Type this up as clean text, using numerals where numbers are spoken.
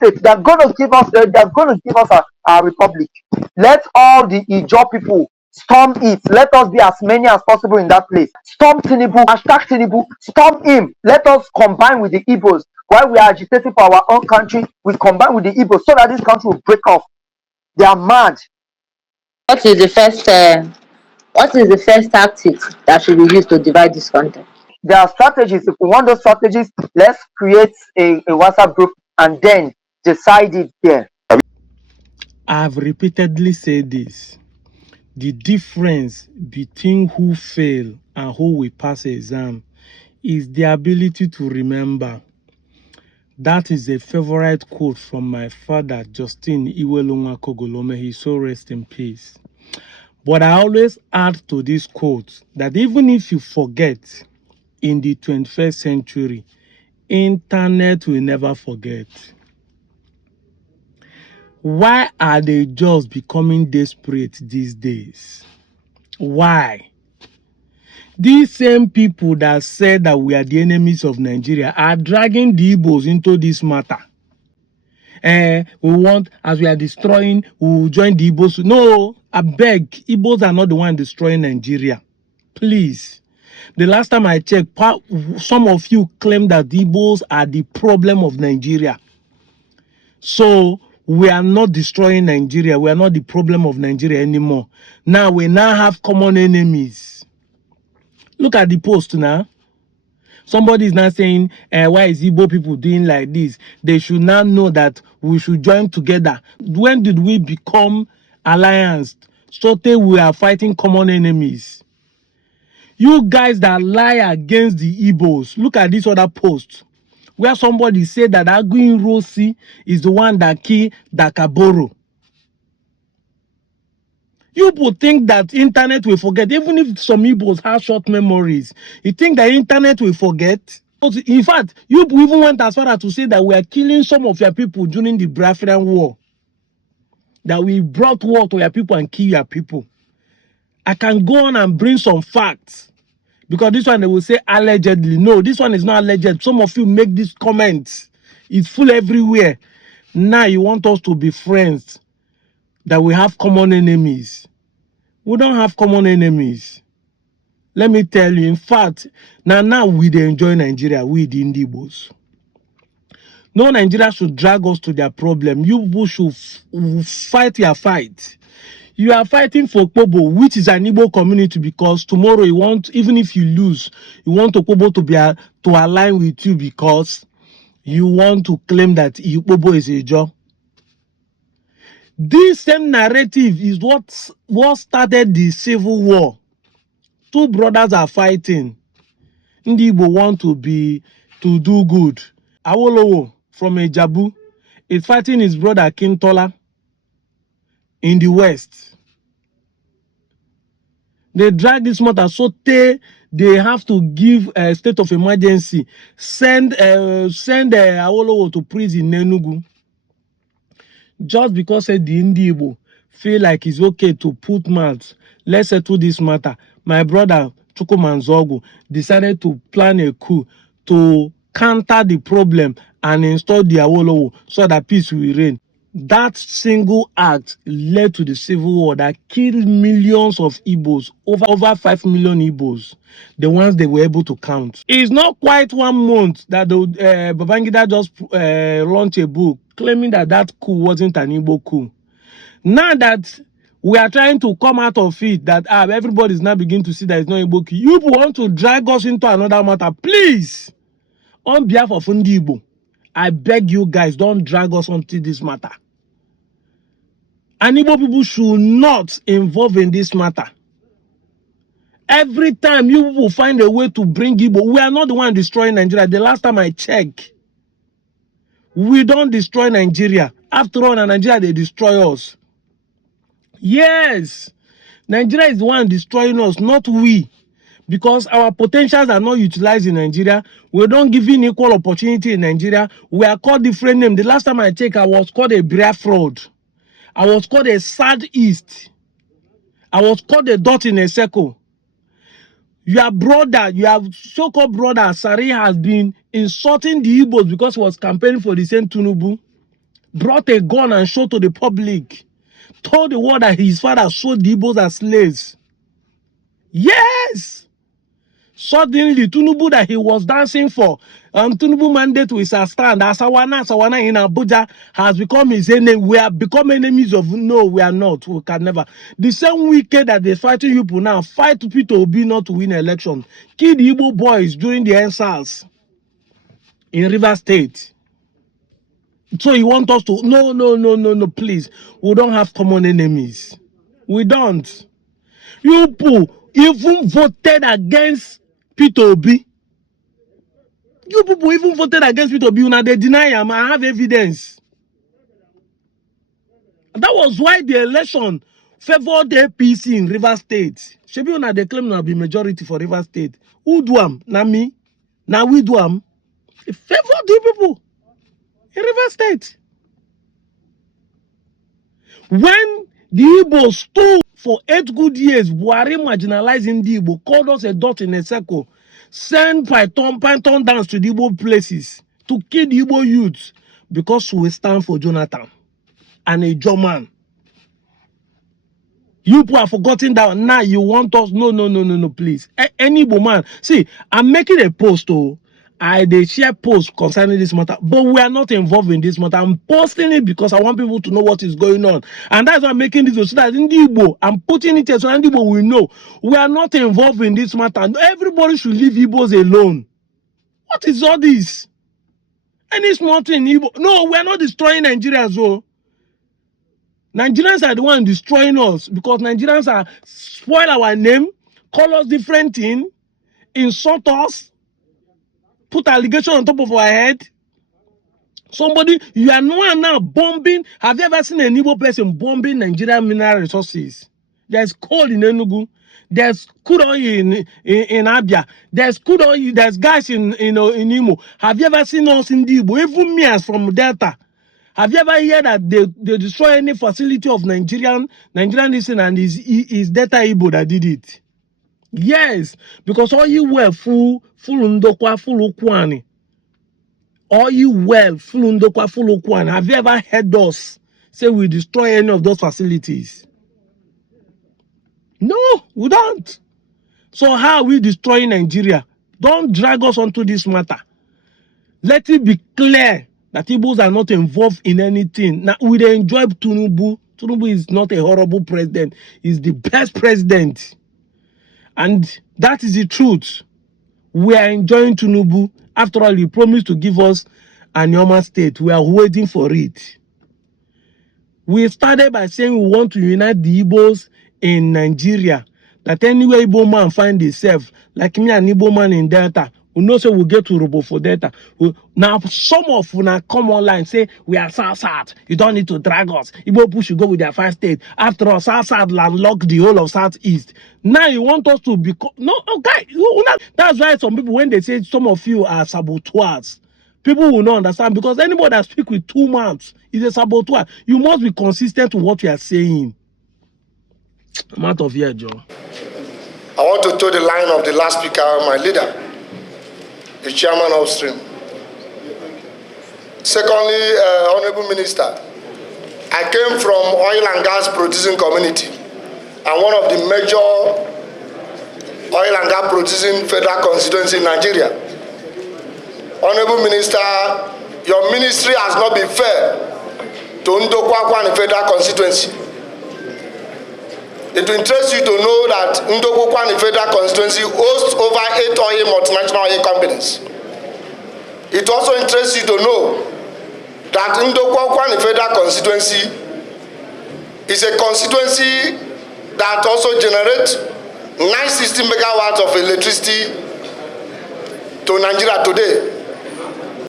state. They're going to give us. They're going to give us a republic. Let all the Ijaw people storm it. Let us be as many as possible in that place. Storm Tinubu. Hashtag Tinubu. Storm him. Let us combine with the Igbos. While we are agitating for our own country, we combine with the Igbos so that this country will break off. They are mad. What is the first tactic that should be used to divide this country? There are strategies. If we want those strategies, let's create a WhatsApp group and then decide it there. I've repeatedly said this. The difference between who fail and who will pass exam is the ability to remember. That is a favorite quote from my father, Justin Iwelunwa Kogolome. He so rest in peace. But I always add to this quote that even if you forget in the 21st century, internet will never forget. Why are they just becoming desperate these days? Why? These same people that said that we are the enemies of Nigeria are dragging the Igbos into this matter. We want, as we are destroying, we will join the Igbos. No, I beg, Igbos are not the one destroying Nigeria. Please. The last time I checked, some of you claim that the Igbos are the problem of Nigeria. So, we are not destroying Nigeria. We are not the problem of Nigeria anymore. Now, we now have common enemies. Look at the post now. Somebody is now saying, why is Igbo people doing like this? They should now know that we should join together. When did we become allianced? So we are fighting common enemies. You guys that lie against the Igbos, look at this other post where somebody said that Aguin Rossi is the one that killed Dakaboro. You people think that internet will forget, even if some Igbos have short memories. You think that internet will forget? In fact, you even went as far as to say that we are killing some of your people during the Biafran war. That we brought war to your people and kill your people. I can go on and bring some facts. Because this one they will say allegedly. No, this one is not alleged. Some of you make these comments. It's full everywhere. Now you want us to be friends. That we have common enemies. We don't have common enemies. Let me tell you, in fact, now we enjoy Nigeria, we the Ndigbos. No Nigeria should drag us to their problem. You people should fight your fight. You are fighting for Kobo, which is an Igbo community, because tomorrow you want, even if you lose, you want Kobo to align with you because you want to claim that Kobo is a job. This same narrative is what started the civil war. Two brothers are fighting. Ndigbo want to do good. Awolowo from Ejabu is fighting his brother Kintola in the west. They drag this matter so they have to give a state of emergency. Send Awolowo to prison in Enugu. Just because the Ndigbo feel like it's okay to put mouth, let's settle this matter. My brother Chukwumanzogu decided to plan a coup to counter the problem and install the Awolowo so that peace will reign. That single act led to the civil war that killed millions of Igbos, over 5 million Igbos, the ones they were able to count. It's not quite 1 month that Babangida just launched a book claiming that coup wasn't an Igbo coup. Now that we are trying to come out of it, that everybody is now beginning to see that it's not Igbo coup, you want to drag us into another matter, please, on behalf of Ndigbo, I beg you guys, don't drag us onto this matter. And Igbo people should not involve in this matter. Every time you will find a way to bring Igbo, we are not the one destroying Nigeria. The last time I checked, we don't destroy Nigeria. After all, in Nigeria, they destroy us. Yes, Nigeria is the one destroying us, not we. Because our potentials are not utilized in Nigeria. We don't give in equal opportunity in Nigeria. We are called different names. The last time I checked, I was called a Bria fraud. I was called a Southeast. I was called a dot in a circle. Your brother, your so-called brother, Sari, has been insulting the Igbos because he was campaigning for the same Tinubu. brought a gun and showed to the public, told the world that his father sold the Igbos as slaves. Yes! Suddenly, Tinubu that he was dancing for, Tinubu mandate with a stand, Sawana in Abuja has become his enemy. We have become enemies of, no, we are not. We can never. The same wicked that they're fighting you now, fight Peter Obi not to win election. Kill the Igbo boys during the NSAS in River State. So you want us to, no, please. We don't have common enemies. We don't. You people even voted against Peter Obi. You people even voted against Peter Obi. Now they deny him. I have evidence. That was why the election favored the APC in River State. Shebi una they claim to be majority for River State. Who do am? Na me. Now we do am. It favored the people in River State. When the Igbo stood for 8 good years, Buhari marginalizing the Igbo, called us a dot in a circle, send Python dance to the Igbo places to kill the Igbo youth because we stand for Jonathan and a German. You people have forgotten that now you want us. No, please. Any woman. See, I'm making a post. They share posts concerning this matter, but we are not involved in this matter. I'm posting it because I want people to know what is going on. And that's why I'm making this so that Ndigbo, I'm putting it so Ndigbo will know we are not involved in this matter. Everybody should leave Igbos alone. What is all this? Any small thing in Igbo? No, we are not destroying Nigeria as well. Nigerians are the ones destroying us because Nigerians are spoil our name, call us different thing, insult us, put allegation on top of our head. Somebody, you are now bombing. Have you ever seen an Igbo person bombing Nigerian mineral resources? There's coal in Enugu. There's crude oil in Abia. There's crude oil. There's gas in Imo. Have you ever seen us in Ndigbo? Even me as from Delta. Have you ever heard that they destroy any facility of Nigerian listen and is Delta Igbo that did it? Yes, because all you were full ndokwa, full ukwani. All you well, full ndokwa, full ukwani. Have you ever heard us say we destroy any of those facilities? No, we don't. So how are we destroying Nigeria? Don't drag us onto this matter. Let it be clear that Igbos are not involved in anything. Now, we enjoy Tinubu. Tinubu is not a horrible president. He's the best president. And that is the truth. We are enjoying Tinubu. After all, he promised to give us a normal state. We are waiting for it. We started by saying we want to unite the Igbos in Nigeria. That anywhere Igbo man find himself, like me and Igbo man in Delta, we know say we get to Robo for data. Now some of you come online say we are South. You don't need to drag us. Igbo push you go with their 5 states. After all, South landlocked the whole of Southeast. Now you want us to become okay. That's why some people when they say some of you are saboteurs, people will not understand because anybody that speak with 2 mouths is a saboteur. You must be consistent with what you are saying. I'm out of here, Joe. I want to toe the line of the last speaker, my leader, the chairman of stream. Secondly, Honorable Minister, I came from oil and gas producing community and one of the major oil and gas producing federal constituency in Nigeria. Honorable Minister, your ministry has not been fair to Ndokwa and federal constituency. It will interest you to know that Ndokwa federal constituency hosts over 8 oil multinational oil companies. It also interests you to know that Ndokwa federal constituency is a constituency that also generates 960 megawatts of electricity to Nigeria today.